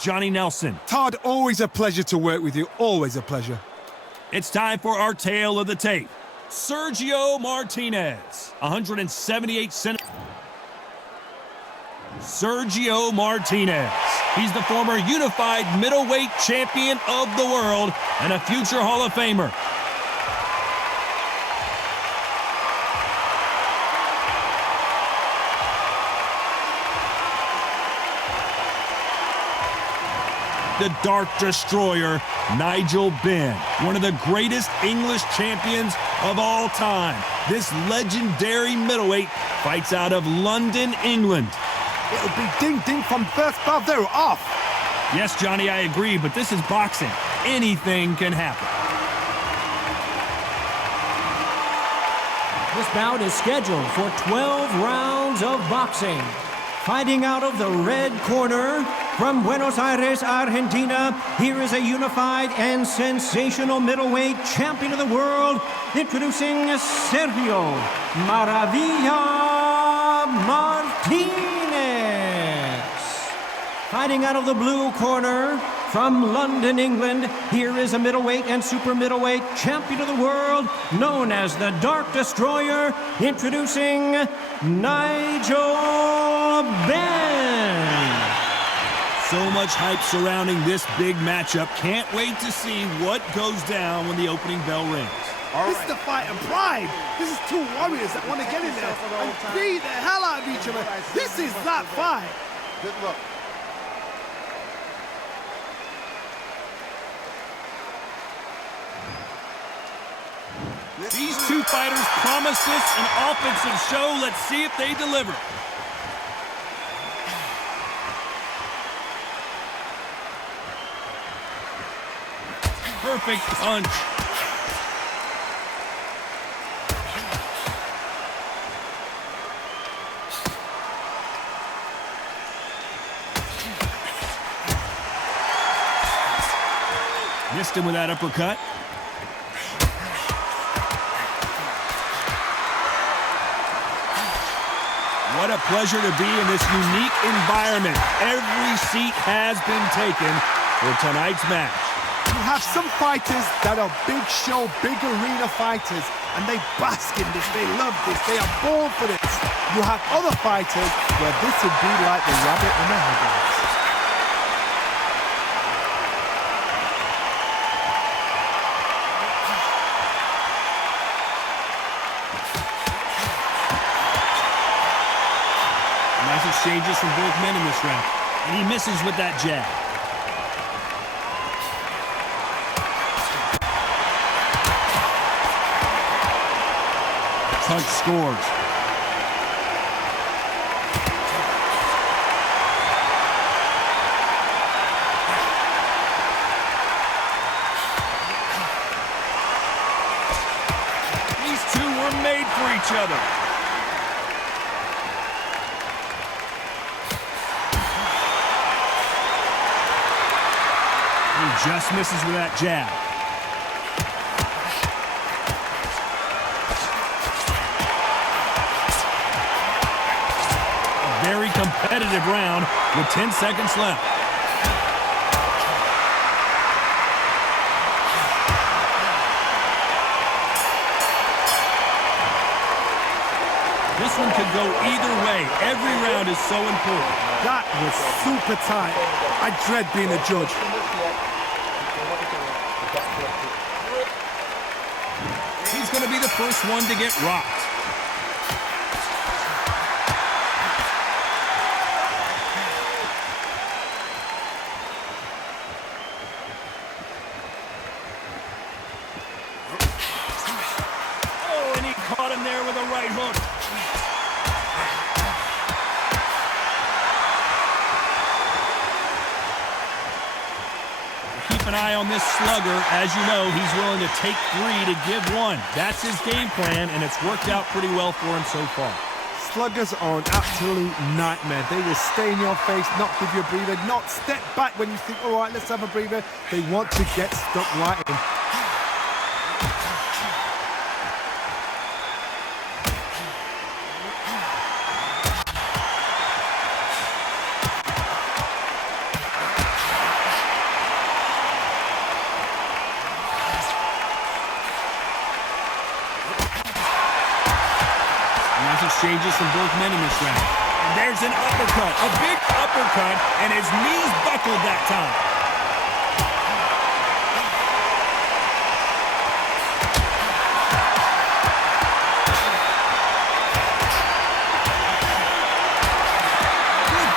Johnny Nelson. Todd, always a pleasure to work with you. Always a pleasure. It's time for our tale of the tape. Sergio Martinez, 178 centimeters. Sergio Martinez. He's the former unified middleweight champion of the world and a future Hall of Famer. The Dark Destroyer, Nigel Benn, one of the greatest English champions of all time. This legendary middleweight fights out of London, England. It'll be ding-ding from first bell. They're off. Yes, Johnny, I agree, but this is boxing. Anything can happen. This bout is scheduled for 12 rounds of boxing. Fighting out of the red corner, from Buenos Aires, Argentina, here is a unified and sensational middleweight champion of the world, introducing Sergio Maravilla Martinez. Fighting out of the blue corner, from London, England, here is a middleweight and super middleweight champion of the world, known as the Dark Destroyer, introducing Nigel Benn. So much hype surrounding this big matchup. Can't wait to see what goes down when the opening bell rings. This is the fight of pride. This is two warriors that want to get in there and beat the hell out of each other. This is that fight. Good look. These two fighters promise us an offensive show. Let's see if they deliver. Perfect punch. Missed him with that uppercut. What a pleasure to be in this unique environment. Every seat has been taken for tonight's match. You have some fighters that are big show, big arena fighters, and they bask in this. They love this. They are born for this. You have other fighters where this would be like the rabbit in the headlights. Nice exchanges from both men in this round. And he misses with that jab. Punch scores. These two were made for each other. He just misses with that jab. Very competitive round with 10 seconds left. This one could go either way. Every round is so important. That was super tight. I dread being a judge. He's going to be the first one to get rocked. Oh, and he caught him there with a right hook. Keep an eye on this slugger. As you know, he's willing to take 3 to give 1. That's his game plan, and it's worked out pretty well for him so far. Sluggers are an absolute nightmare. They will stay in your face, not give you a breather, not step back when you think, all right, let's have a breather. They want to get stuck right in. exchanges from both men in this round. And there's an uppercut, a big uppercut, and his knees buckled that time.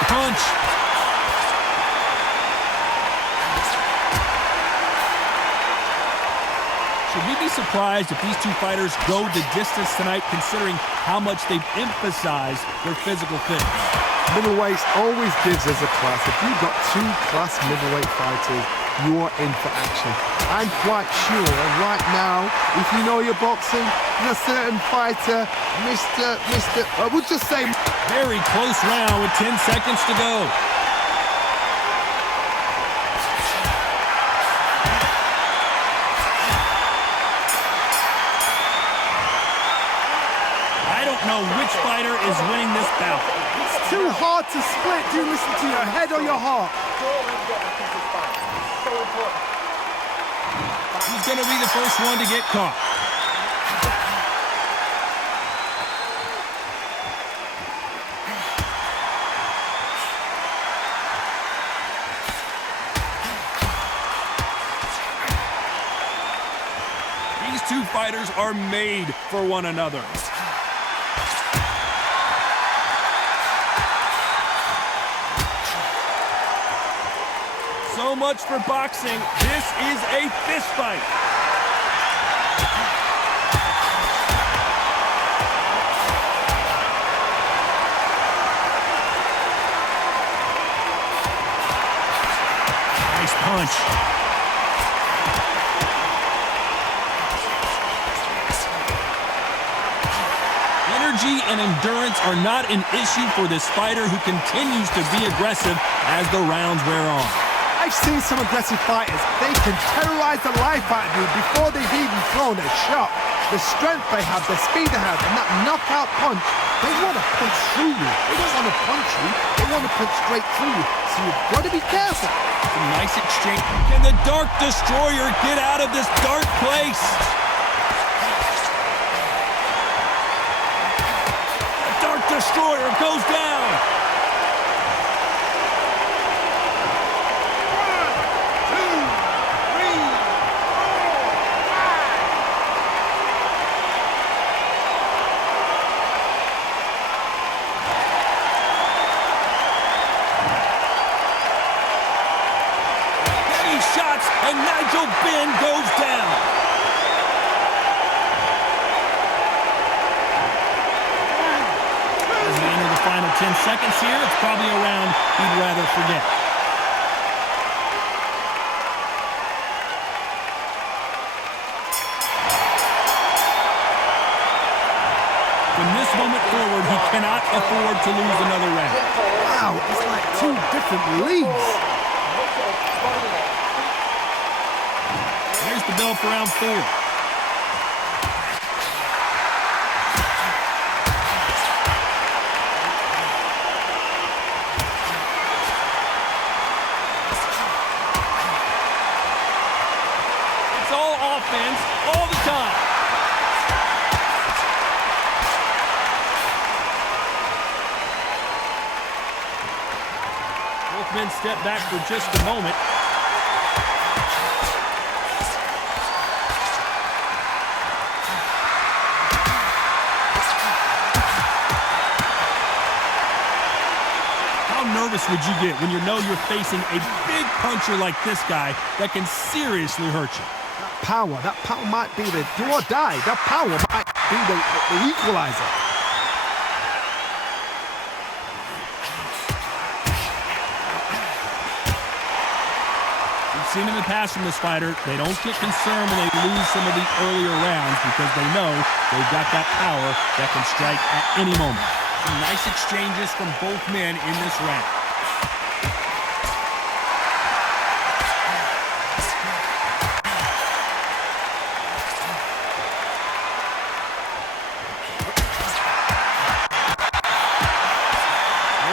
Punch. Should we be surprised if these two fighters go the distance tonight, considering how much they've emphasized their physical fitness? Middleweights always gives us a class. If you've got two class middleweight fighters, you're in for action. I'm quite sure right now, if you know your boxing, there's a certain fighter, we'll just say... Very close round with 10 seconds to go. I don't know which fighter is winning this bout. It's too hard to split. Do you listen to your head or your heart? Who's going to be the first one to get caught? These two fighters are made for one another. So much for boxing. This is a fist fight. Nice punch. Energy and endurance are not an issue for this fighter who continues to be aggressive as the rounds wear on. I've seen some aggressive fighters. They can terrorize the life out of you before they've even thrown a shot. The strength they have, the speed they have, and that knockout punch, they want to punch through you. They don't want to punch you. They want to punch straight through you. So you've got to be careful. It's a nice exchange. Can the Dark Destroyer get out of this dark place? The Dark Destroyer goes down. Shots, and Nigel Benn goes down. As we enter the final 10 seconds here, it's probably a round he'd rather forget. From this moment forward, he cannot afford to lose another round. Wow, it's like two different leagues. Here's the bell for round 4. It's all offense, all the time. Both men step back for just a moment. How nervous would you get when you know you're facing a big puncher like this guy that can seriously hurt you? That power might be the do or die. That power might be the equalizer. We've seen in the past from this fighter, they don't get concerned when they lose some of the earlier rounds because they know they've got that power that can strike at any moment. Some nice exchanges from both men in this round.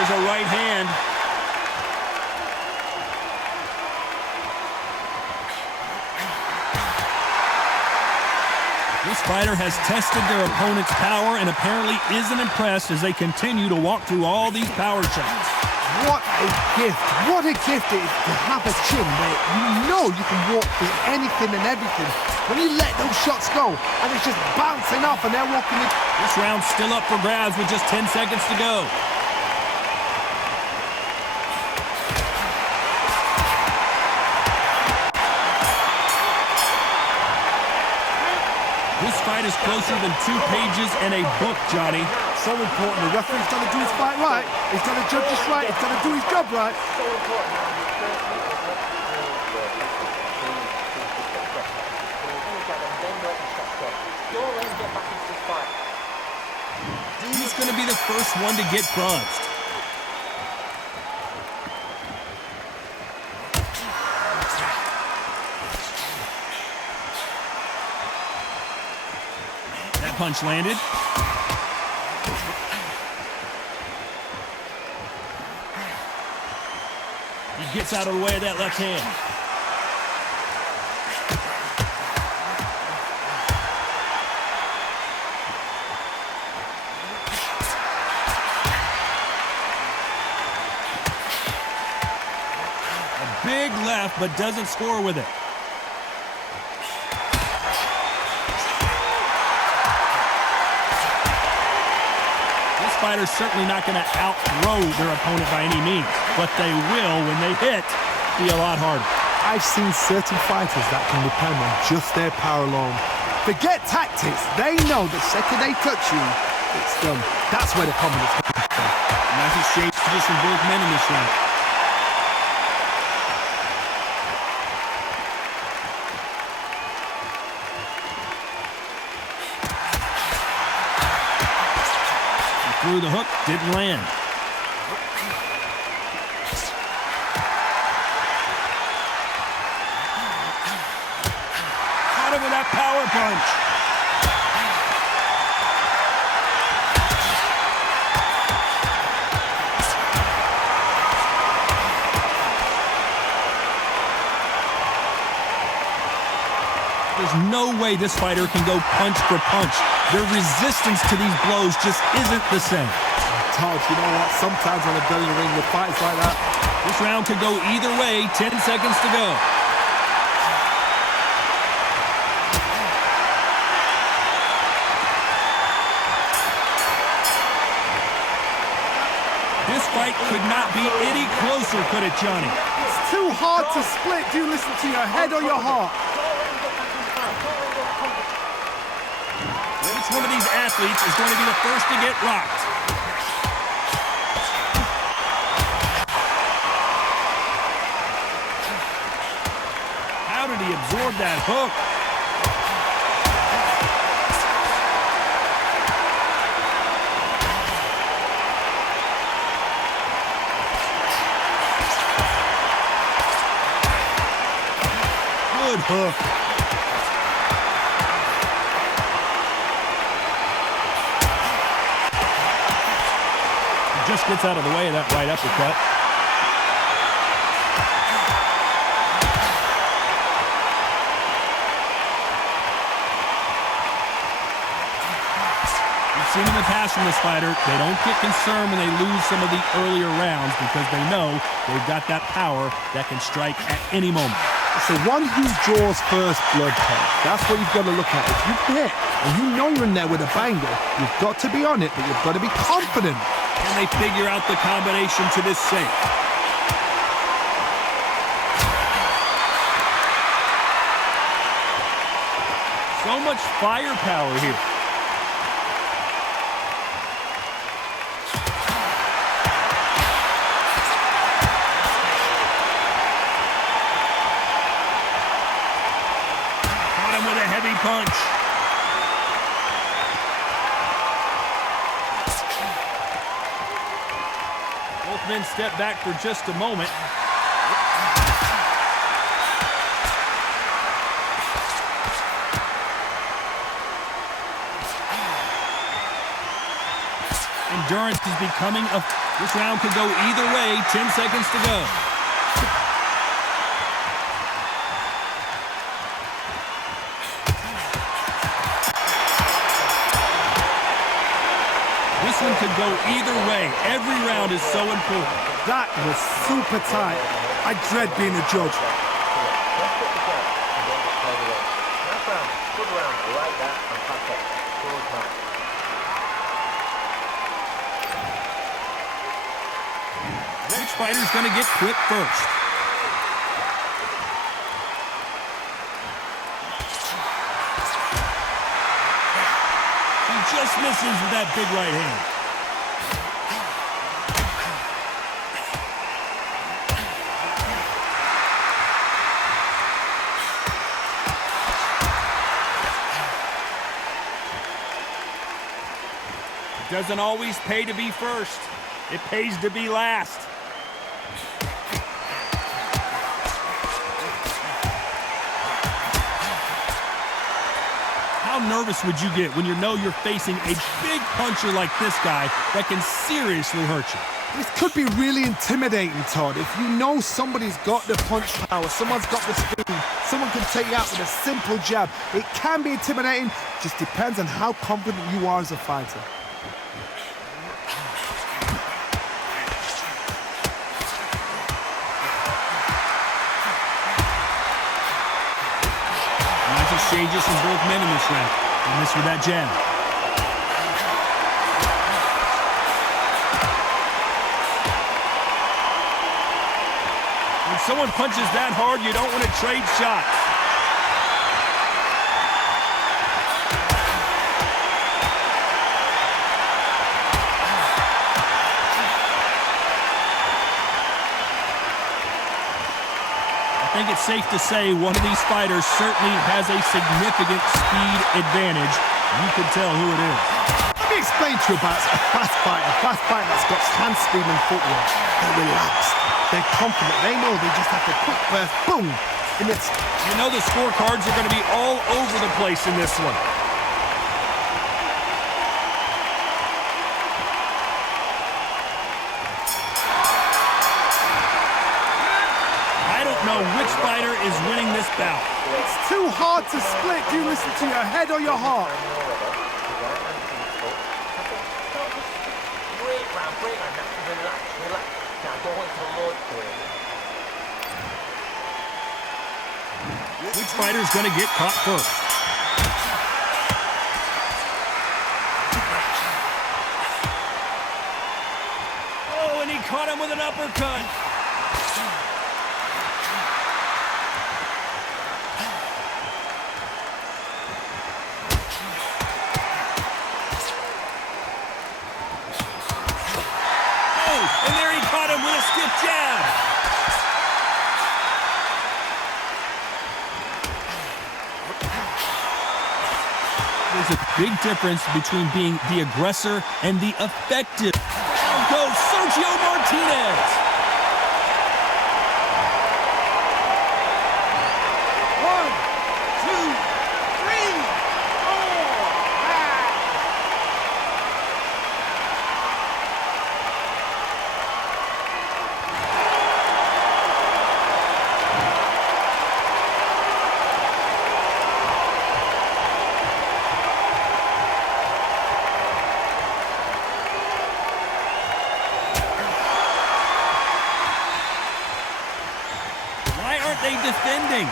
There's a right hand. This fighter has tested their opponent's power and apparently isn't impressed as they continue to walk through all these power shots. What a gift. What a gift it is to have a chin where you know you can walk through anything and everything. When you let those shots go and it's just bouncing off and they're walking in. This round's still up for grabs with just 10 seconds to go. This fight is closer than 2 pages in a book, Johnny. So important. The referee's got to do his fight right. He's got to judge this right. He's got to do his job right. Who's going to be the first one to get crunched? That punch landed. He gets out of the way of that left hand. A big left, but doesn't score with it. Fighter's certainly not going to outthrow their opponent by any means, but they will, when they hit, be a lot harder. I've seen certain fighters that can depend on just their power alone. Forget tactics. They know the second they touch you, it's done. That's where the confidence comes from. Nice exchanges from both men in this round. Through the hook, didn't land. Caught him with that power punch. There's no way this fighter can go punch for punch. Their resistance to these blows just isn't the same. Todd, you know what? Sometimes on a billiard ring with fights like that. This round could go either way. 10 seconds to go. This fight could not be any closer, could it, Johnny? It's too hard to split. Do you listen to your head or your heart? Which one of these athletes is going to be the first to get rocked? How did he absorb that hook? Good hook. Just gets out of the way of that right uppercut. We've seen in the past from this fighter, they don't get concerned when they lose some of the earlier rounds because they know they've got that power that can strike at any moment. So one who draws first blood, Ted. That's what you've got to look at. If you hit and you know you're in there with a banger, you've got to be on it, but you've got to be confident. And they figure out the combination to this safe. So much firepower here. Caught him with a heavy punch. Both men step back for just a moment. Endurance is becoming a... This round could go either way. 10 seconds to go. could go either way. Every round is so important. That was super tight. I dread being a judge. Which fighter's going to get quit first? He just misses with that big right hand. It doesn't always pay to be first. It pays to be last. How nervous would you get when you know you're facing a big puncher like this guy that can seriously hurt you? This could be really intimidating, Todd. If you know somebody's got the punch power, someone's got the speed, someone can take you out with a simple jab. It can be intimidating, just depends on how confident you are as a fighter. Nice exchanges from both men in this round. And this with that jab. When someone punches that hard, you don't want to trade shots. I think it's safe to say one of these fighters certainly has a significant speed advantage. You can tell who it is. Let me explain to you about a fast fighter that's got hand speed and footwork. They're relaxed, they're confident, they know they just have to quick burst, boom, and it's... You know the scorecards are going to be all over the place in this one. Know which fighter is winning this bout. It's too hard to split. Do you listen to your head or your heart? Which fighter's going to get caught first? Oh, and he caught him with an uppercut. And there he caught him with a stiff jab. There's a big difference between being the aggressor and the effective. Down goes Sergio Martinez. One, two, three, four, five. Why aren't they defending?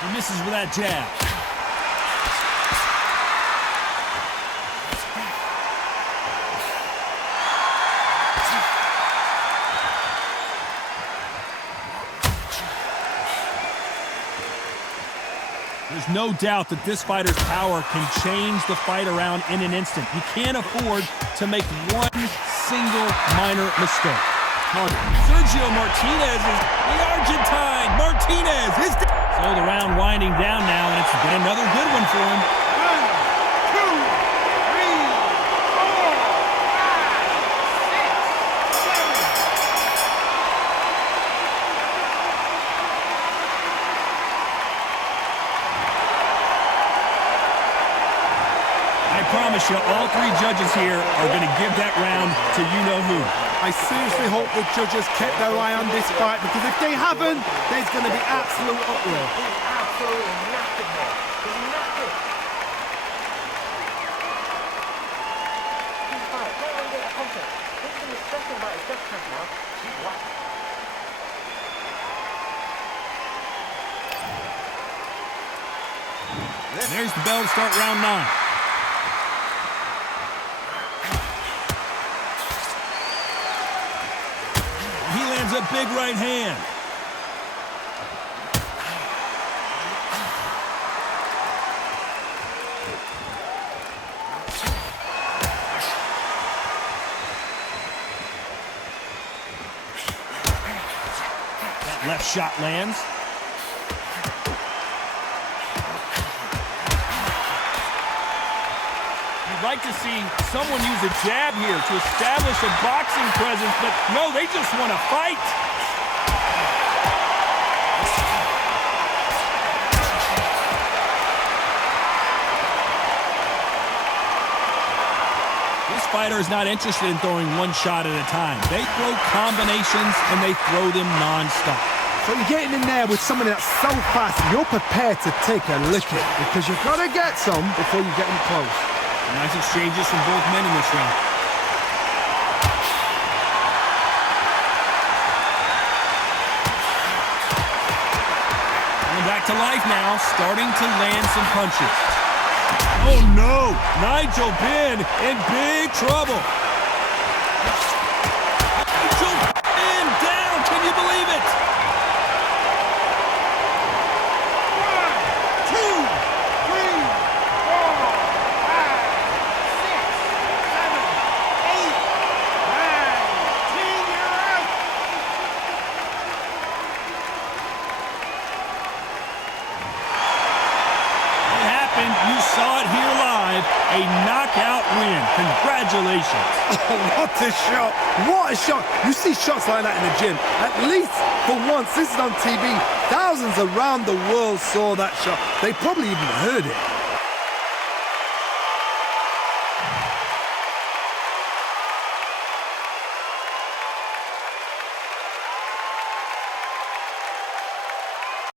He misses with that jab. There's no doubt that this fighter's power can change the fight around in an instant. He can't afford to make one single minor mistake. Sergio Martinez is the Argentine. Martinez is... So the round winding down now, and it's been another good one for him. 1, 2, 3, 4, 5, 6, 7. I promise you, all three judges here are going to give that round to you-know-who. I seriously hope the judges kept their eye on this fight, because if they haven't, there's going to be absolute uproar. absolutely knackered, man. He's knackered. He's fine. Can't even get that contact. This thing is stressing about his death trap now. He's whacked. There's the bell to start round 9. He lands a big right hand. That left shot lands. You'd like to see someone use a jab here to establish a boxing presence, but no, they just want to fight. This fighter is not interested in throwing one shot at a time. They throw combinations and they throw them non-stop. So you're getting in there with someone that's so fast, you're prepared to take a licking because you've got to get some before you get them close. Nice exchanges from both men in this round. Coming back to life now, starting to land some punches. Oh no! Nigel Benn in big trouble. Nigel Benn down! Can you believe it? 1, 2, 3, 4, 5, 6, 7, 8, 9, 10, you're out. It happened. You saw it here live. A knockout win. Congratulations. What a shot! What a shot! You see shots like that in the gym. At least for once, this is on TV. Thousands around the world saw that shot. They probably even heard it.